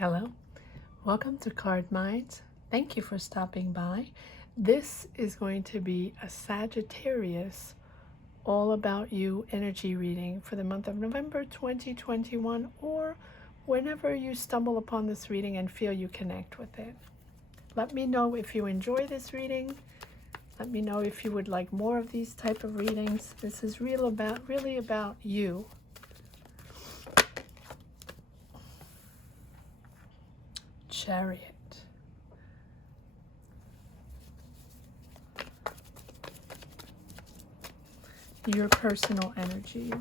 Hello, welcome to Card Minds. Thank you for stopping by. This is going to be a Sagittarius all about you energy reading for the month of November 2021, or whenever you stumble upon this reading and feel you connect with it. Let me know if you enjoy this reading. Let me know if you would like more of these type of readings. This is really about you. Chariot. Your personal energies.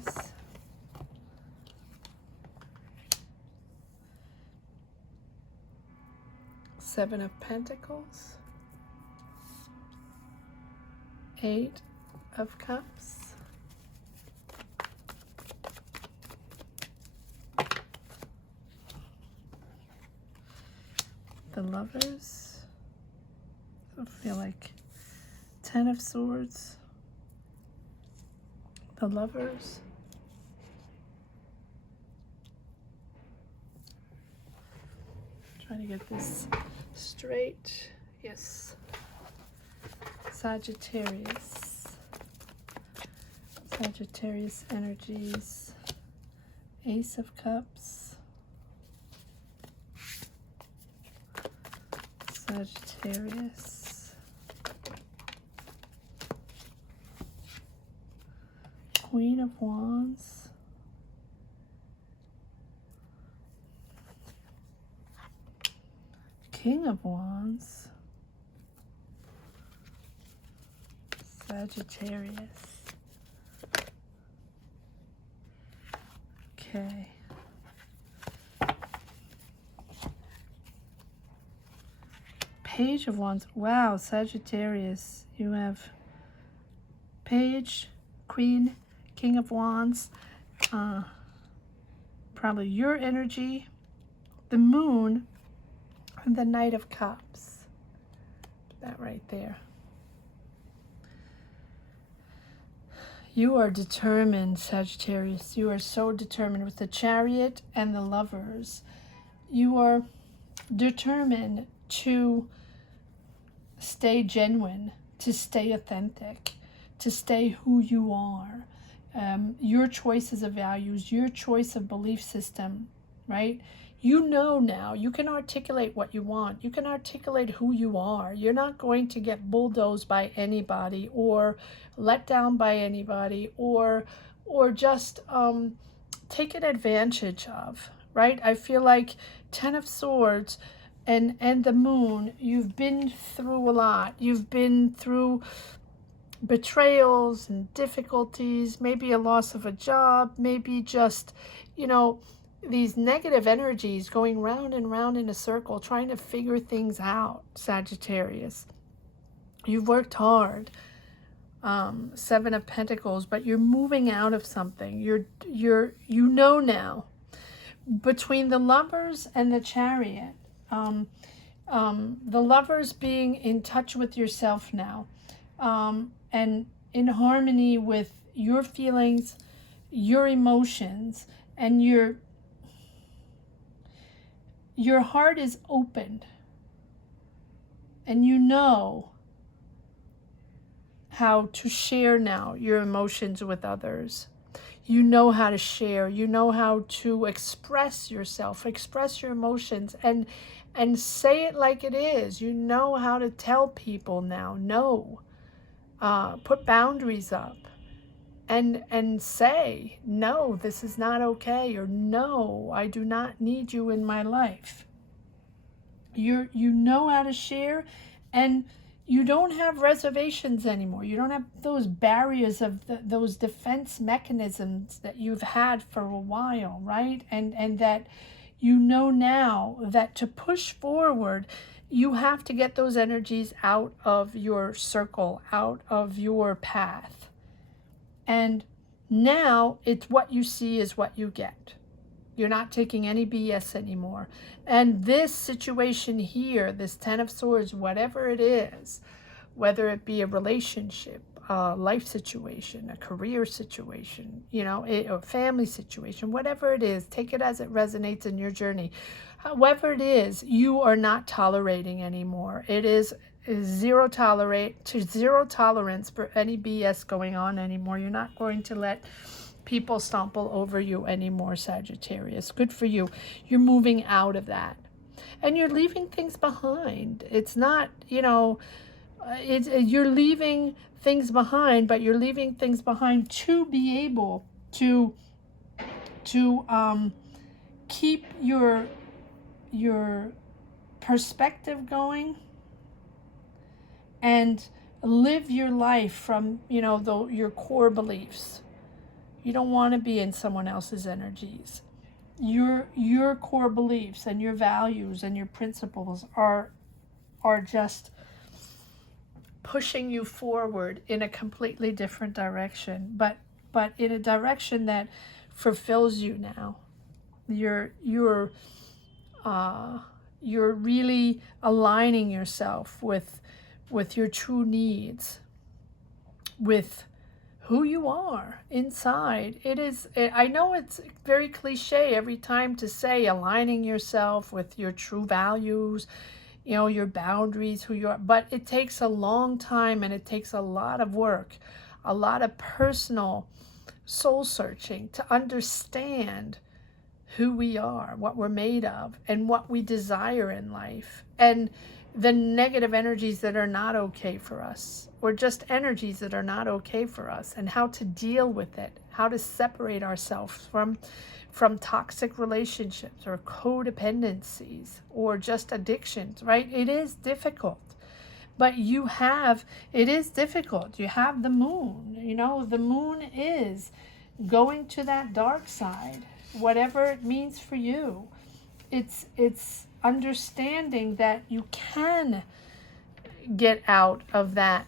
Seven of Pentacles. Eight of Cups. The Lovers. I feel like Ten of Swords. The Lovers. Trying to get this straight. Yes. Sagittarius. Sagittarius energies. Ace of Cups. Sagittarius. Queen of Wands. King of Wands. Sagittarius. Okay. Page of Wands. Wow, Sagittarius. You have Page, Queen, King of Wands. Probably your energy. The Moon, and the Knight of Cups. That right there. You are determined, Sagittarius. You are so determined with the Chariot and the Lovers. You are determined to stay genuine, to stay authentic, to stay who you are. Your choices of values, your choice of belief system, right? You know now, you can articulate what you want. You can articulate who you are. You're not going to get bulldozed by anybody or let down by anybody or just taken advantage of, right? I feel like Ten of Swords and the Moon, you've been through a lot. You've been through betrayals and difficulties, maybe a loss of a job, maybe just, these negative energies going round and round in a circle, trying to figure things out, Sagittarius. You've worked hard. Seven of Pentacles, but you're moving out of something. You know now. Between the Lovers and the Chariot, the Lovers being in touch with yourself now, and in harmony with your feelings, your emotions, and your heart is open, and you know how to share now your emotions with others. You know how to share. You know how to express yourself, express your emotions, and say it like it is. You know how to tell people now, no. Put boundaries up and say, no, this is not okay, or no, I do not need you in my life. You know how to share, and you don't have reservations anymore. You don't have those barriers of those defense mechanisms that you've had for a while, right? And that you know now that to push forward, you have to get those energies out of your circle, out of your path. And now it's what you see is what you get. You're not taking any BS anymore. And this situation here, this Ten of Swords, whatever it is, whether it be a relationship, a life situation, a career situation, you know, a family situation, whatever it is, take it as it resonates in your journey. However it is, you are not tolerating anymore. It is zero tolerance for any BS going on anymore. You're not going to let people stumble over you anymore, Sagittarius. Good for you. You're moving out of that. And you're leaving things behind. It's not, you know, you're leaving things behind, but you're leaving things behind to be able to keep your perspective going and live your life from, you know, your core beliefs. You don't want to be in someone else's energies. Your core beliefs and your values and your principles are just pushing you forward in a completely different direction, but in a direction that fulfills you now. You're really aligning yourself with your true needs, with who you are inside. I know it's very cliche every time to say aligning yourself with your true values, you know, your boundaries, who you are, but it takes a long time and it takes a lot of work, a lot of personal soul searching to understand who we are, what we're made of, and what we desire in life, and the negative energies that are not okay for us, or just energies that are not okay for us, and how to deal with it, how to separate ourselves from toxic relationships or codependencies or just addictions, right? It is difficult, but it is difficult. You have the moon, you know, the moon is going to that dark side, whatever it means for you. It's understanding that you can get out of that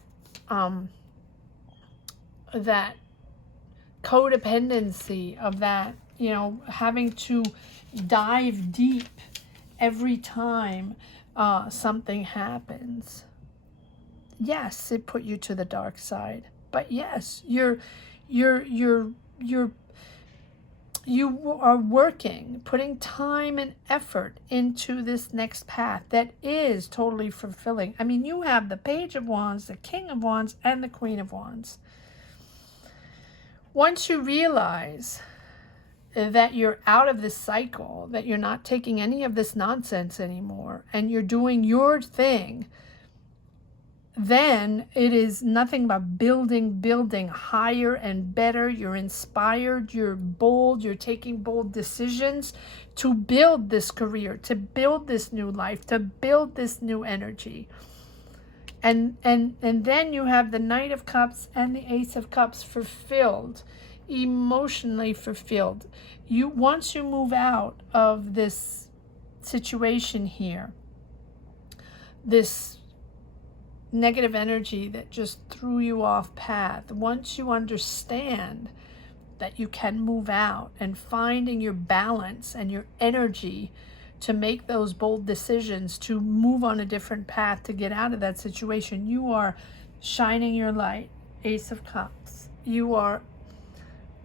that codependency, of that, you know, having to dive deep every time something happens. Yes, it put you to the dark side, but yes, you are working, putting time and effort into this next path that is totally fulfilling. I mean, you have the Page of Wands, the King of Wands, and the Queen of Wands. Once you realize that you're out of this cycle, that you're not taking any of this nonsense anymore, and you're doing your thing, then it is nothing but building higher and better. You're inspired, you're bold, you're taking bold decisions to build this career, to build this new life, to build this new energy. And then you have the Knight of Cups and the Ace of Cups fulfilled, emotionally fulfilled. Once you move out of this situation here, this negative energy that just threw you off path, once you understand that you can move out and finding your balance and your energy to make those bold decisions, to move on a different path, to get out of that situation, you are shining your light, Ace of Cups. You are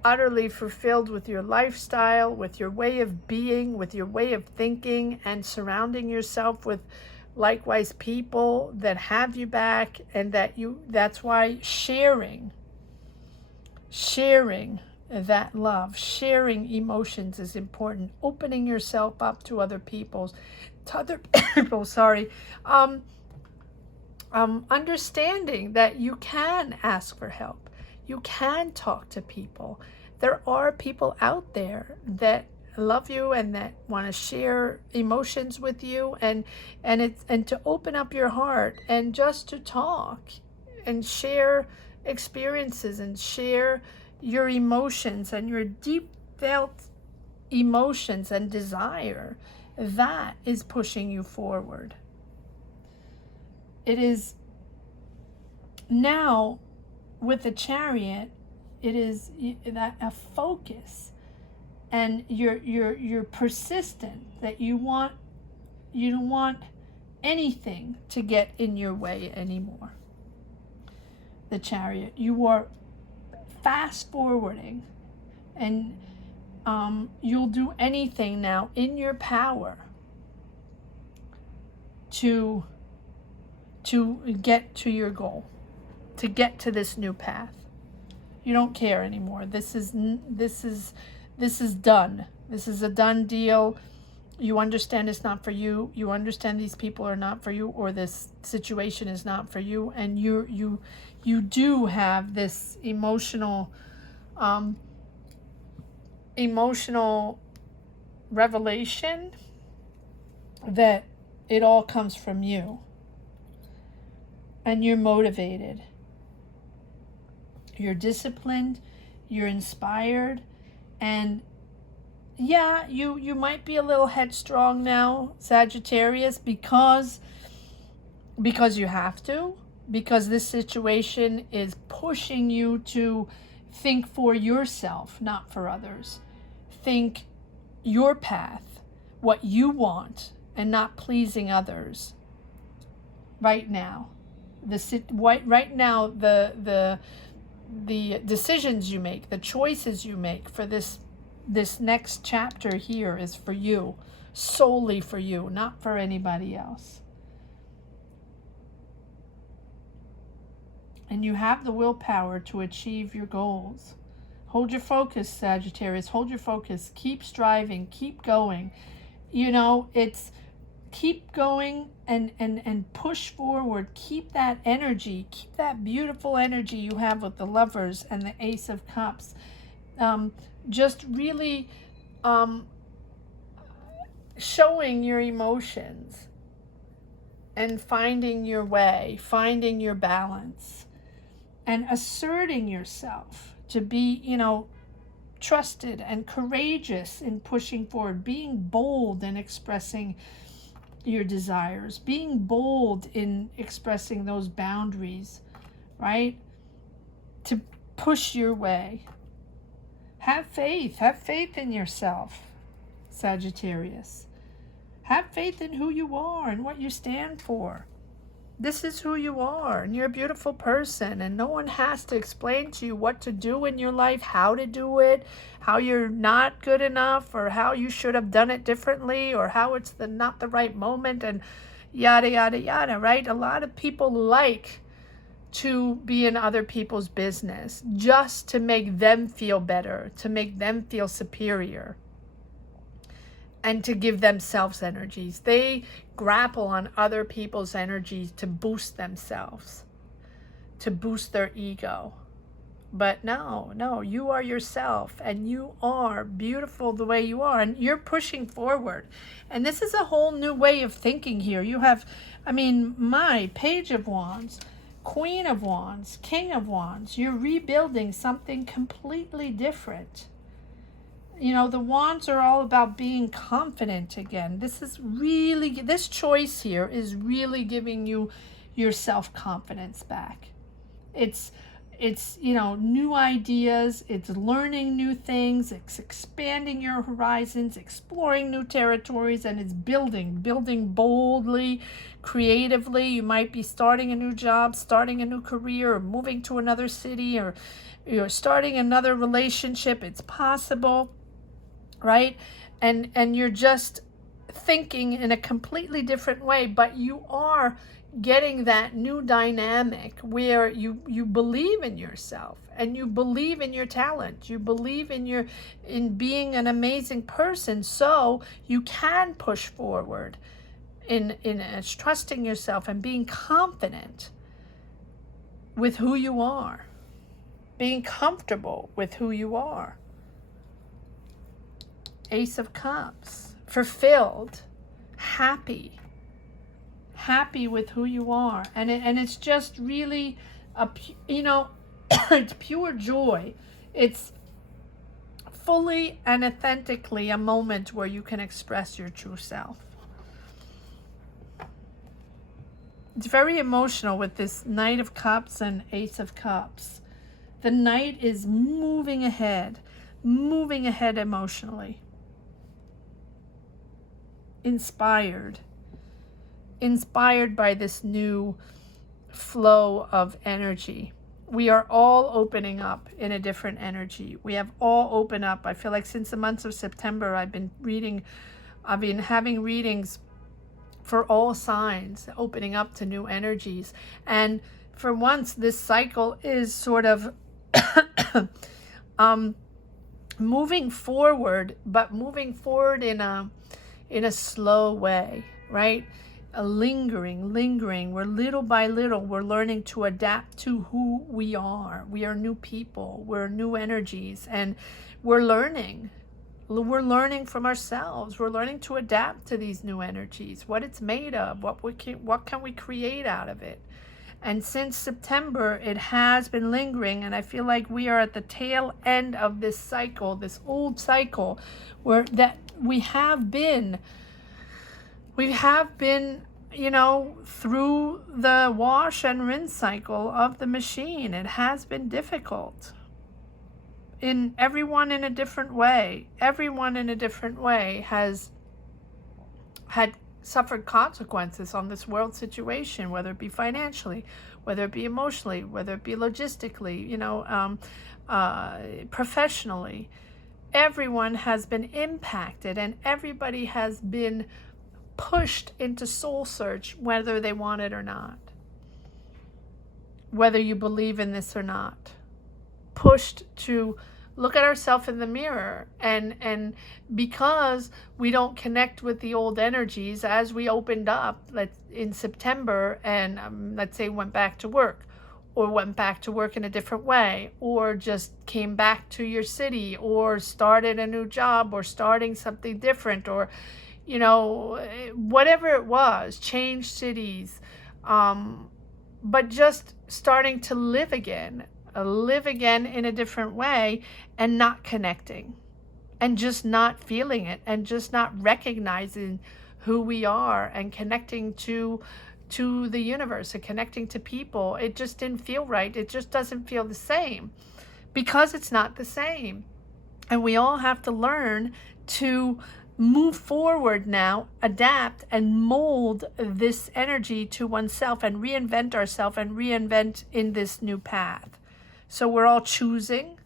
utterly fulfilled with your lifestyle, with your way of being, with your way of thinking, and surrounding yourself with likewise people that have you back, and that's why sharing that love, sharing emotions is important. Opening yourself up to other people, understanding that you can ask for help, you can talk to people. There are people out there that love you and that want to share emotions with you, and to open up your heart and just to talk and share experiences and share your emotions and your deep felt emotions and desire. That is pushing you forward. It is now with the Chariot, it is that a focus, and you're persistent, that you don't want anything to get in your way anymore. the Chariot. You are fast forwarding, and you'll do anything now in your power to get to your goal, to get to this new path. You don't care anymore. This is done. This is a done deal. You understand it's not for you. You understand these people are not for you, or this situation is not for you, and you do have this emotional revelation that it all comes from you, and you're motivated, you're disciplined, you're inspired, and yeah, you might be a little headstrong now, Sagittarius, because you have to, because this situation is pushing you to think for yourself, not for others. Think your path, what you want, and not pleasing others. Right now, right now, the decisions you make, the choices you make for this next chapter here is for you, solely for you, not for anybody else. And you have the willpower to achieve your goals. Hold your focus, Sagittarius. Hold your focus. Keep striving. Keep going. It's keep going and push forward. Keep that energy. Keep that beautiful energy you have with the Lovers and the Ace of Cups. Just really showing your emotions and finding your way, finding your balance, and asserting yourself to be, trusted and courageous in pushing forward, being bold in expressing your desires, being bold in expressing those boundaries, right? To push your way. Have faith in yourself, Sagittarius. Have faith in who you are and what you stand for. This is who you are, and you're a beautiful person, and no one has to explain to you what to do in your life, how to do it, how you're not good enough, or how you should have done it differently, or how it's not the right moment, and yada, yada, yada, right? A lot of people like to be in other people's business just to make them feel better, to make them feel superior, and to give themselves energies. They grapple on other people's energies to boost themselves, to boost their ego. But no, you are yourself, and you are beautiful the way you are, and you're pushing forward. And this is a whole new way of thinking here. You have, my Page of Wands, Queen of Wands, King of Wands. You're rebuilding something completely different. The wands are all about being confident again. This choice here is really giving you your self-confidence back. It's new ideas, it's learning new things, it's expanding your horizons, exploring new territories, and it's building boldly, creatively. You might be starting a new job, starting a new career, or moving to another city, or you're starting another relationship. It's possible. Right? And you're just thinking in a completely different way, but you are getting that new dynamic where you believe in yourself, and you believe in your talent, you believe in being an amazing person, so you can push forward in trusting yourself and being confident with who you are, being comfortable with who you are. Ace of Cups, fulfilled, happy with who you are, and it's just really it's pure joy. It's fully and authentically a moment where you can express your true self. It's very emotional with this Knight of Cups and Ace of Cups. The Knight is moving ahead emotionally. Inspired by this new flow of energy. We are all opening up in a different energy. We have all opened up. I feel like since the months of September, I've been having readings for all signs, opening up to new energies. And for once, this cycle is sort of moving forward, but moving forward in a slow way, right? A lingering. We're little by little, we're learning to adapt to who we are. We are new people, we're new energies, and we're learning from ourselves. We're learning to adapt to these new energies, what it's made of, what can we create out of it. And since September, it has been lingering, and I feel like we are at the tail end of this cycle, this old cycle, where that we have been, through the wash and rinse cycle of the machine. It has been difficult. Everyone in a different way has had suffered consequences on this world situation, whether it be financially, whether it be emotionally, whether it be logistically, professionally. Everyone has been impacted, and everybody has been pushed into soul search, whether they want it or not, whether you believe in this or not. Pushed to look at ourselves in the mirror, and because we don't connect with the old energies, as we opened up in September and let's say went back to work, or went back to work in a different way, or just came back to your city, or started a new job, or starting something different, or whatever it was, changed cities, but just starting to live again in a different way, and not connecting, and just not feeling it, and just not recognizing who we are, and connecting to the universe, and connecting to people. It just didn't feel right. It just doesn't feel the same, because it's not the same. And we all have to learn to move forward now, adapt, and mold this energy to oneself, and reinvent ourselves, and reinvent in this new path. So we're all choosing,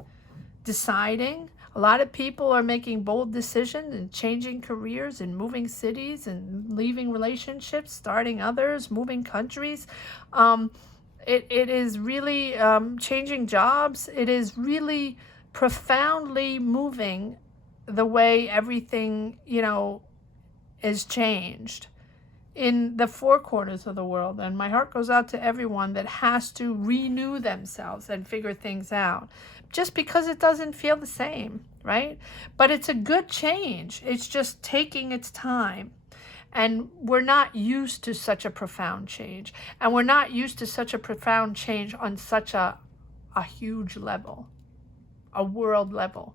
deciding. A lot of people are making bold decisions and changing careers, and moving cities, and leaving relationships, starting others, moving countries. It is really changing jobs. It is really profoundly moving the way everything, is changed in the four corners of the world. And my heart goes out to everyone that has to renew themselves and figure things out, just because it doesn't feel the same, right? But it's a good change. It's just taking its time. And we're not used to such a profound change. And we're not used to such a profound change on such a huge level, a world level.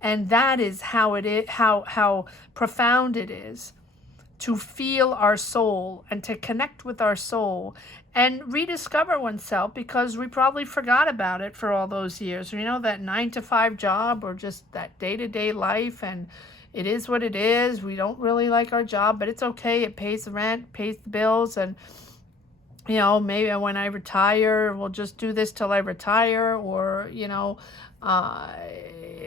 And that is how it is, how profound it is to feel our soul, and to connect with our soul, and rediscover oneself, because we probably forgot about it for all those years. That 9-to-5 job, or just that day-to-day life, and it is what it is. We don't really like our job, but it's okay. It pays the rent, pays the bills, and maybe when I retire, we'll just do this till I retire, or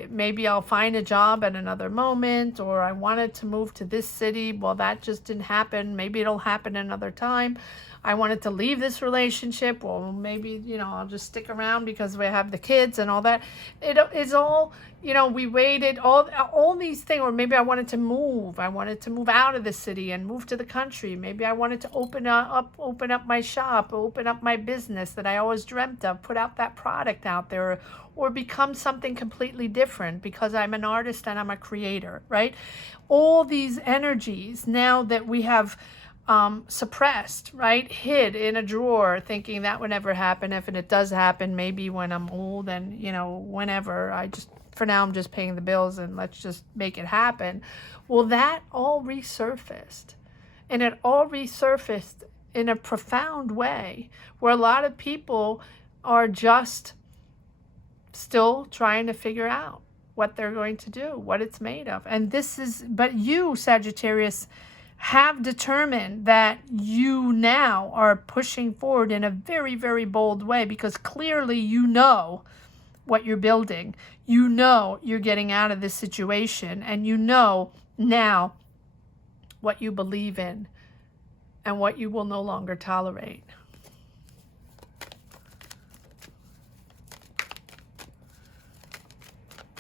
maybe I'll find a job at another moment, or I wanted to move to this city. Well, that just didn't happen. Maybe it'll happen another time. I wanted to leave this relationship. Well, maybe, I'll just stick around because we have the kids and all that. It's all, we waited, all these things. Or maybe I wanted to move. I wanted to move out of the city and move to the country. Maybe I wanted to open up my shop, open up my business that I always dreamt of, put out that product out there, or become something completely different, because I'm an artist and I'm a creator, right? All these energies now that we have suppressed, right? Hid in a drawer, thinking that would never happen. If it does happen, maybe when I'm old, and whenever. For now, I'm just paying the bills, and let's just make it happen. Well, that all resurfaced, and it all resurfaced in a profound way, where a lot of people are just still trying to figure out what they're going to do, what it's made of. And but you, Sagittarius, have determined that you now are pushing forward in a very, very bold way, because clearly you know what you're building. You know you're getting out of this situation, and you know now what you believe in and what you will no longer tolerate.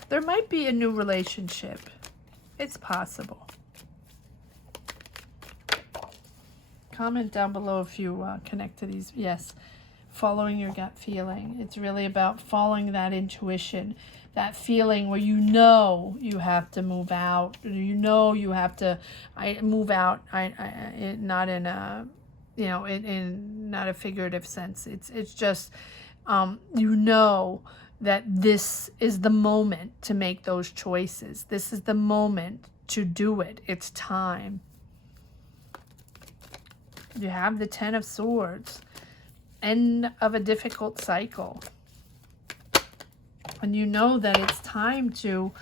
There might be a new relationship. It's possible. Comment down below if you connect to these. Yes, following your gut feeling. It's really about following that intuition, that feeling where you know you have to move out. You know you have to move out. Not in a, you know, in not a figurative sense. It's just you know that this is the moment to make those choices. This is the moment to do it. It's time. You have the Ten of Swords. End of a difficult cycle. And you know that it's time to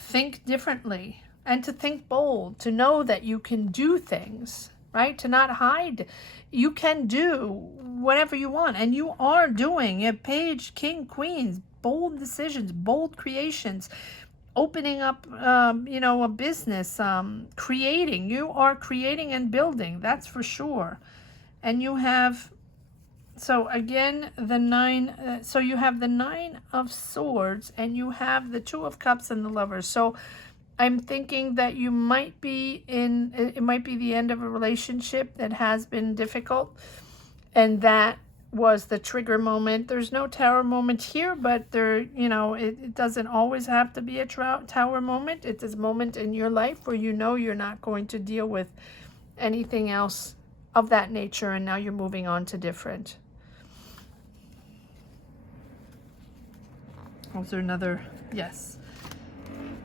think differently and to think bold, to know that you can do things, right? To not hide. You can do whatever you want, and you are doing. You have Page, King, Queens, bold decisions, bold creations, opening up, you know, a business, creating. You are creating and building, that's for sure. And you have, so again, the nine, so you have the Nine of Swords, and you have the Two of Cups and the Lovers. So I'm thinking that you might be in, it might be the end of a relationship that has been difficult, and that was the trigger moment. There's no tower moment here, but there, you know, it doesn't always have to be a tower moment. It's a moment in your life where you know you're not going to deal with anything else of that nature, and now you're moving on to different. Was there another? Yes.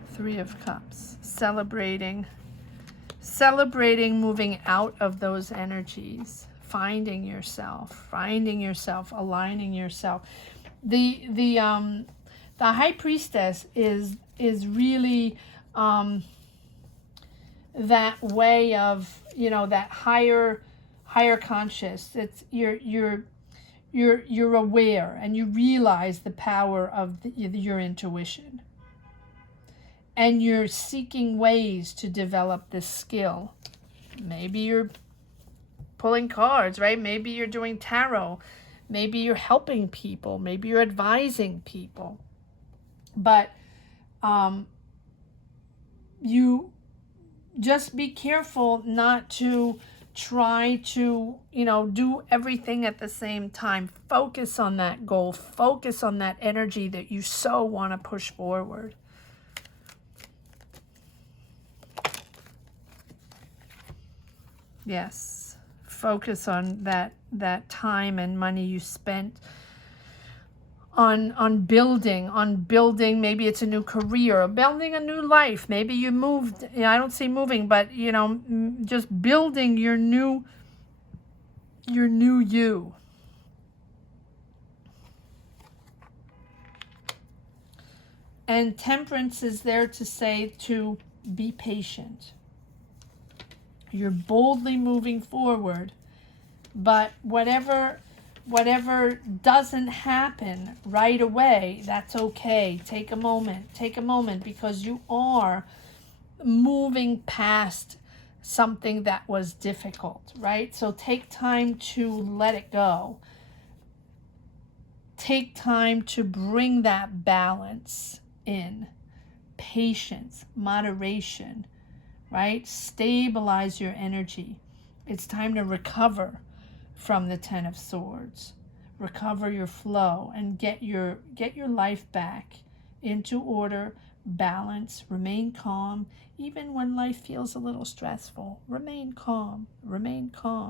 Three of Cups. Celebrating, moving out of those energies, finding yourself, aligning yourself. The High Priestess is really that way of, you know, that higher conscious. It's you're aware, and you realize the power of your intuition. And you're seeking ways to develop this skill. Maybe you're pulling cards, right? Maybe you're doing tarot. Maybe you're helping people. Maybe you're advising people. But you just be careful not to try to, you know, do everything at the same time. Focus on that goal. Focus on that energy that you so want to push forward. Yes, focus on that time and money you spent on building. Maybe it's a new career, or building a new life. Maybe you moved. You know, I don't see moving, but, you know, just building your new you. And Temperance is there to say to be patient. You're boldly moving forward, but whatever doesn't happen right away, that's okay. Take a moment, because you are moving past something that was difficult, right? So take time to let it go. Take time to bring that balance in. Patience, moderation, right? Stabilize your energy. It's time to recover from the Ten of Swords. Recover your flow and get your life back into order, balance, remain calm. Even when life feels a little stressful, remain calm,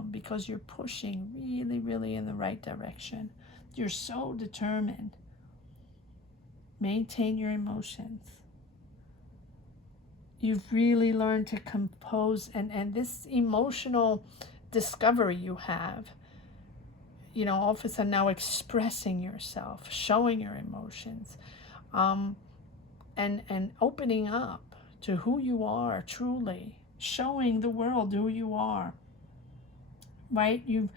because you're pushing really, really in the right direction. You're so determined. Maintain your emotions. You've really learned to compose, and this emotional discovery you have, you know, all of a sudden now expressing yourself, showing your emotions, and opening up to who you are truly, showing the world who you are, right? You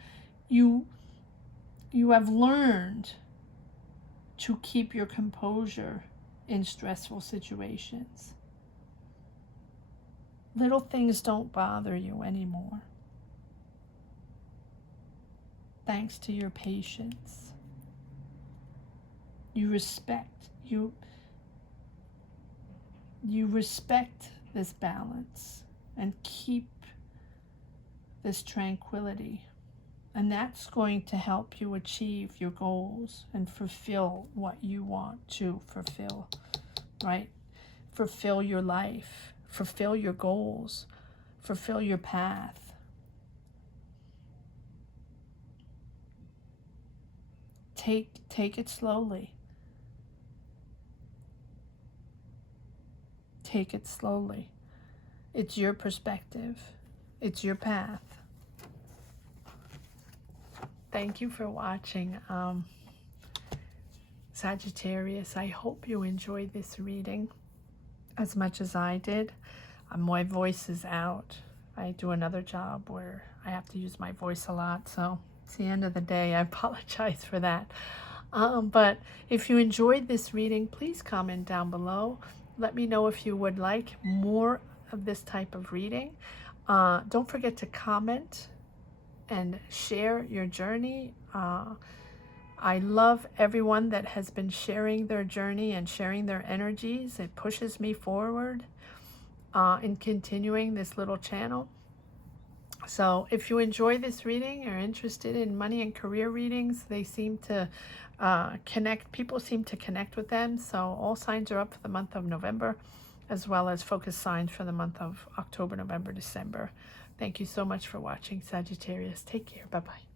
have learned to keep your composure in stressful situations. Little things don't bother you anymore, thanks to your patience. You respect this balance and keep this tranquility. And that's going to help you achieve your goals and fulfill what you want to fulfill, right? Fulfill your life, fulfill your goals, fulfill your path. Take it slowly. Take it slowly. It's your perspective. It's your path. Thank you for watching, Sagittarius. I hope you enjoyed this reading as much as I did. My voice is out. I do another job where I have to use my voice a lot, so it's the end of the day. I apologize for that. But if you enjoyed this reading, please comment down below. Let me know if you would like more of this type of reading. Don't forget to comment and share your journey. I love everyone that has been sharing their journey and sharing their energies. It pushes me forward in continuing this little channel. So if you enjoy this reading or are interested in money and career readings, they seem to connect. People seem to connect with them. So all signs are up for the month of November, as well as focus signs for the month of October, November, December. Thank you so much for watching, Sagittarius. Take care. Bye-bye.